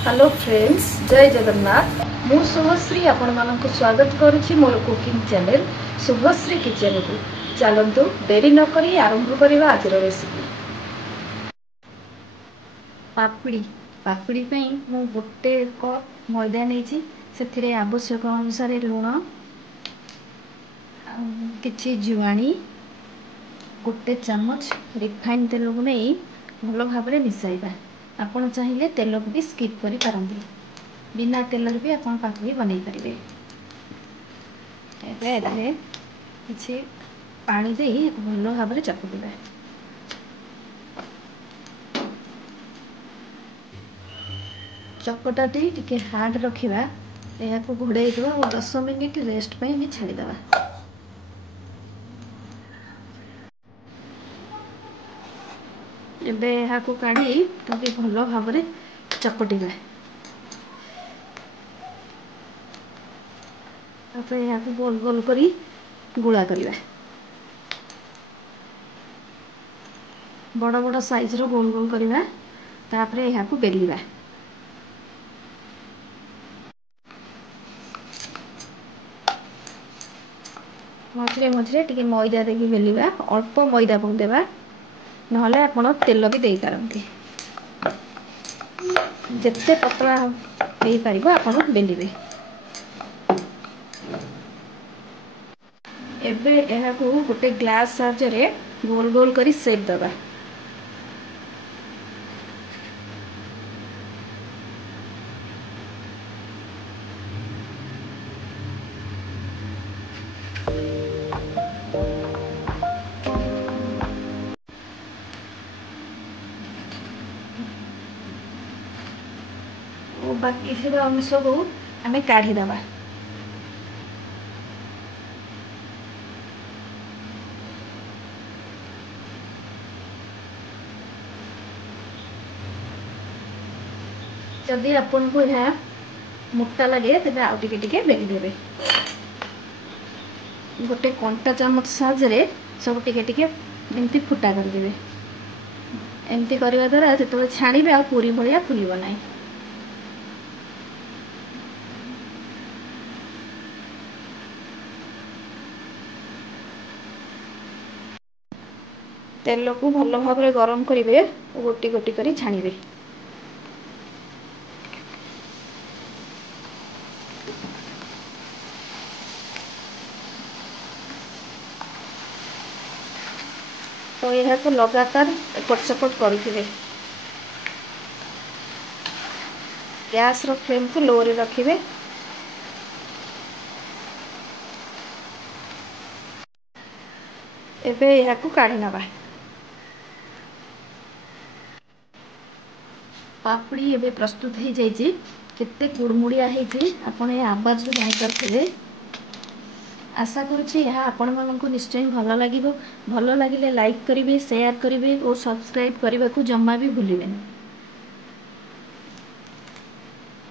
Hello friends, जय जगन्नाथ। मु शुभश्री आपण मानक स्वागत करुछि मोर कुकिंग चैनल शुभश्री किचन को। चलतु देरी न करी आरंभ करबा आज रेसिपी। पापड़ी पापड़ी पई मु गोटे कप मैदा नेछि। सेथिरे आवश्यक अनुसार लूण, किछि जुआणी, गोटे चामच रिफाइन तेल को नहीं भल भाव मिसाइबा। आपण चाहिए तेल को भी स्किप करि पारंती, बिना तेल भी आपण पापड़ी बनै परिबे। एबे किछि पानी दे भल भाव चकुटिबा। चकटाटी टिके हार्ड रखिबा। यहाँ को घोड़े देवा और 10 मिनिट रेस्ट पे भी छाड़ीदेवा। एबे यहाँ को काढ़ी ताकि भल भाव चकटिबा। यहाँ को गोल गोल करी गुड़ा करवा। बड़ बड़ साइज रो गोल गोल करवा। तापरे यहाँ को बेलिबा। मझे मझे टिके मैदा देकी बेलिबा। अल्प मैदा पकेबा, नहले आपण तेल भी दे पारंती। जिते पतला हो पारिबो आपण बेलिबे। एबे यहाँ को गोटे ग्लास साहाय्य गोल गोल करी सेप दबा। बाकी ଥିବା अंशको आमे काढ़ी दबा। जदि आपन को यह मोटा लगे तेबे आउ टिके टिके बेली देबे। गोटे कंटा चामच साहाय्य सब टिके टिके एमती फुटा कर देबे। एमती करबा द्वारा जेतबे छाणीबे आ पूरी भलिया फुलिबो नाही। तेल को भल भाव गरम करेंगे और गोटी गोटी करी छाणीबे। तो यह को लगातार एपट सेपट करुथिबे। गैस रो फ्लेम को लो रे रखिबे। एबे यह को काढ़ी नबा। पापड़ी एबे प्रस्तुत हो जाइए। केते कुड़मुड़िया होती आपण ये आवाज रू जानि पारथिबे। आशा करुछि यह आपण मानक निश्चय भल लागिबो। भल लागिले लाइक करिवे, शेयर करिवे और सब्सक्राइब करने को जम्मा भी भूलिबेनी।